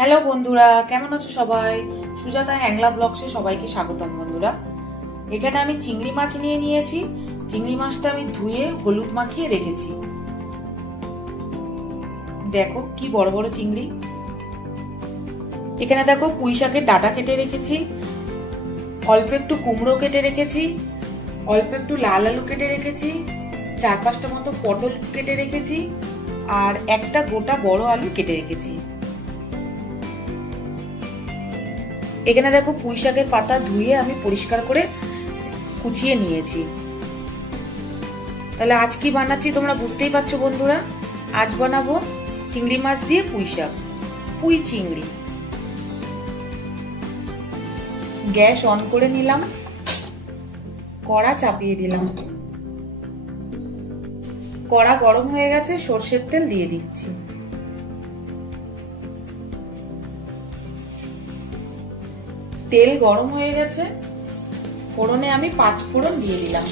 Hello বন্ধুরা, কেমন আছো সবাই? সুজাতা হ্যাংলা ব্লগসে সবাইকে স্বাগতম বন্ধুরা। এখানে আমি চিংড়ি মাছ নিয়ে নিয়েছি। চিংড়ি মাছটা আমি ধুয়ে হলুদ মাখিয়ে রেখেছি। দেখো কি বড় বড় চিংড়ি। এখানে দেখো পুঁই শাকের ডাঁটা কেটে রেখেছি, অল্প একটু কুমড়ো কেটে রেখেছি, অল্প একটু লাল আলু কেটে রেখেছি, 4-5টা মতো পটল কেটে রেখেছি, আর একটা গোটা বড় আলু কেটে রেখেছি। এখানে দেখো পুঁই শাকের পাতা ধুয়ে আমি পরিষ্কার করে কুচিয়ে নিয়েছি। তাহলে আজ কি বানাচ্ছি তোমরা বুঝতেই পারছো বন্ধুরা। আজ বানাবো চিংড়ি মাছ দিয়ে পুঁই শাক, পুঁই চিংড়ি। গ্যাস অন করে নিলাম, কড়া চাপিয়ে দিলাম। কড়া গরম হয়ে গেছে, সর্ষের তেল দিয়ে দিচ্ছি। তেল গরম হয়ে গেছে, ফোড়নে আমি 5 ফোড়ন দিয়ে দিলাম,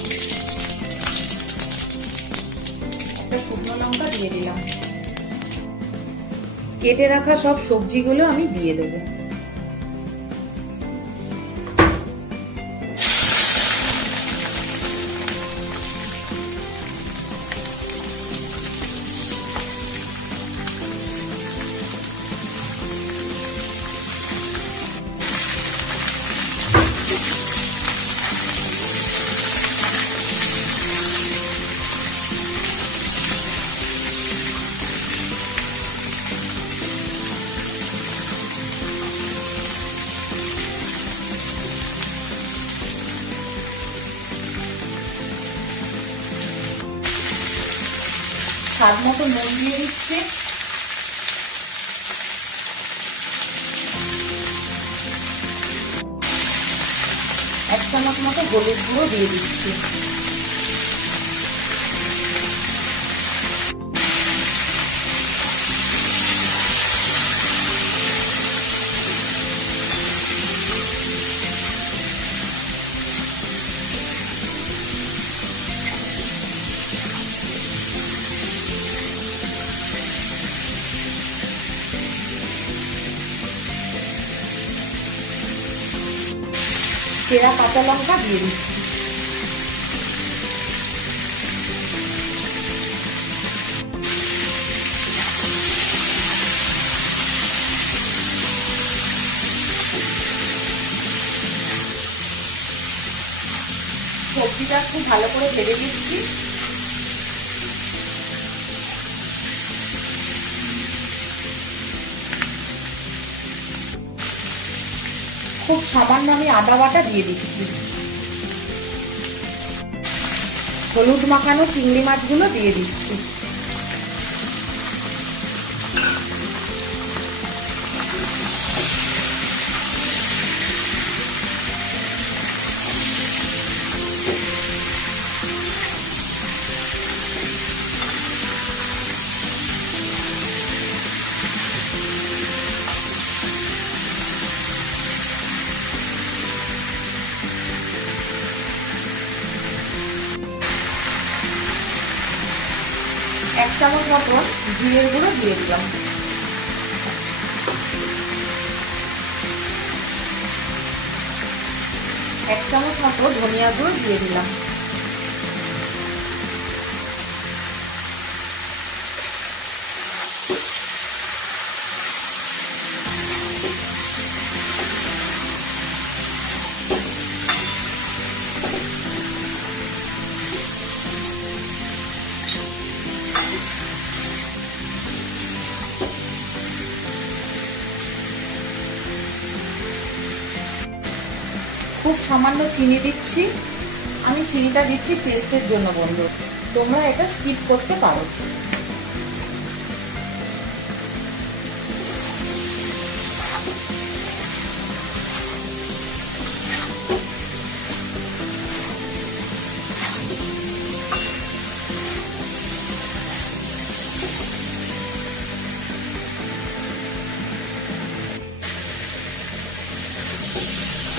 একটা শুকনো লঙ্কা দিয়ে দিলাম। কেটে রাখা সব সবজিগুলো আমি দিয়ে দেবো। স্বাদ মতো নুন দিয়ে দিচ্ছি, এক চামচ মতো হলুদ গুঁড়ো দিয়ে দিচ্ছি। চেরা কাঁচা লঙ্কা দিয়ে দিচ্ছি। সবজিটা খুব ভালো করে ভেজে দিচ্ছি। খুব সামান্য আমি আদা বাটা দিয়ে দিচ্ছি। হলুদ মাখানো চিংড়ি মাছগুলো দিয়ে দিচ্ছি। এক চামচ মতো জিরের গুঁড়ো দিয়ে দিলাম। এক চামচ মতো ধনিয়া গুঁড়ো দিয়ে দিলাম। খুব সামান্য চিনি দিচ্ছি। আমি চিনিটা দিচ্ছি টেস্টের জন্য বন্ধু, তোমরা এটা স্কিপ করতে পারো।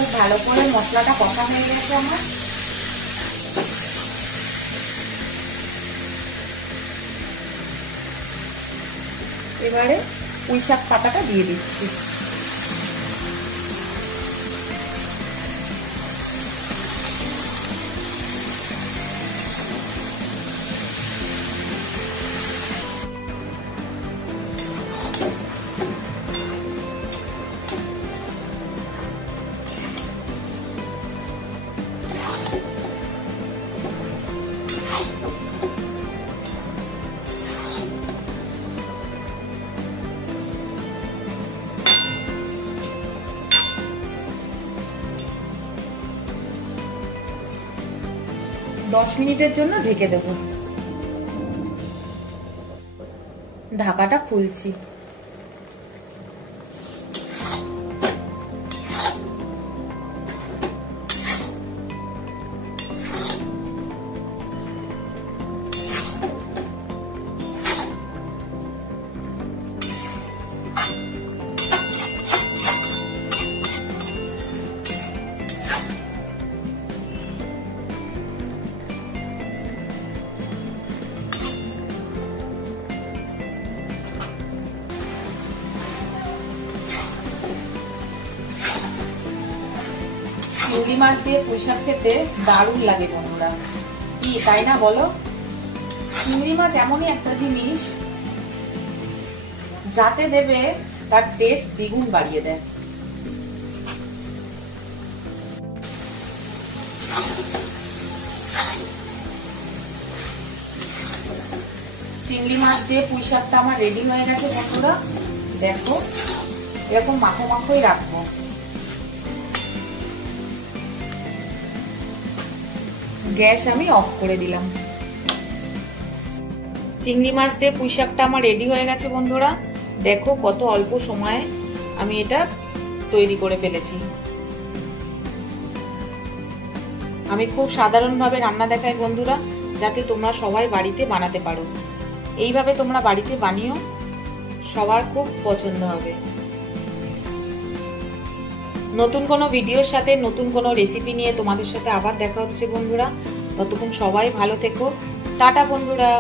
খুব ভালো করে মশলাটা কষা হয়ে গেছে আমার। এবারে পুঁই শাক পাতাটা দিয়ে দিচ্ছি। দশ মিনিটের জন্য ঢেকে দেব। ঢাকাটা খুলছি। চিংড়ি মাছ দিয়ে পুঁই শাক খেতে দারুণ লাগে বন্ধুরা, কি তাই না বলো? চিংড়ি মাছ এমনই একটা জিনিস যাতে দেবে তার টেস্ট দ্বিগুণ বাড়িয়ে দেয়। চিংড়ি মাছ দিয়ে পুঁই শাকটা আমার রেডি হয়ে গেছে বন্ধুরা। দেখো এরকম মাখো মাখোই রাখবো। গ্যাস আমি অফ করে দিলাম। চিংড়ি মাছ দিয়ে পুঁই শাকটা আমার রেডি হয়ে গেছে বন্ধুরা। দেখো কত অল্প সময়ে আমি এটা তৈরি করে ফেলেছি। আমি খুব সাধারণভাবে রান্না দেখাই বন্ধুরা, যাতে তোমরা সবাই বাড়িতে বানাতে পারো। এইভাবে তোমরা বাড়িতে বানিও, সবার খুব পছন্দ হবে। নতুন কোনো ভিডিওর সাথে নতুন কোনো রেসিপি নিয়ে তোমাদের সাথে আবার দেখা হচ্ছে বন্ধুরা। ততক্ষণ সবাই ভালো থেকো। টাটা বন্ধুরা।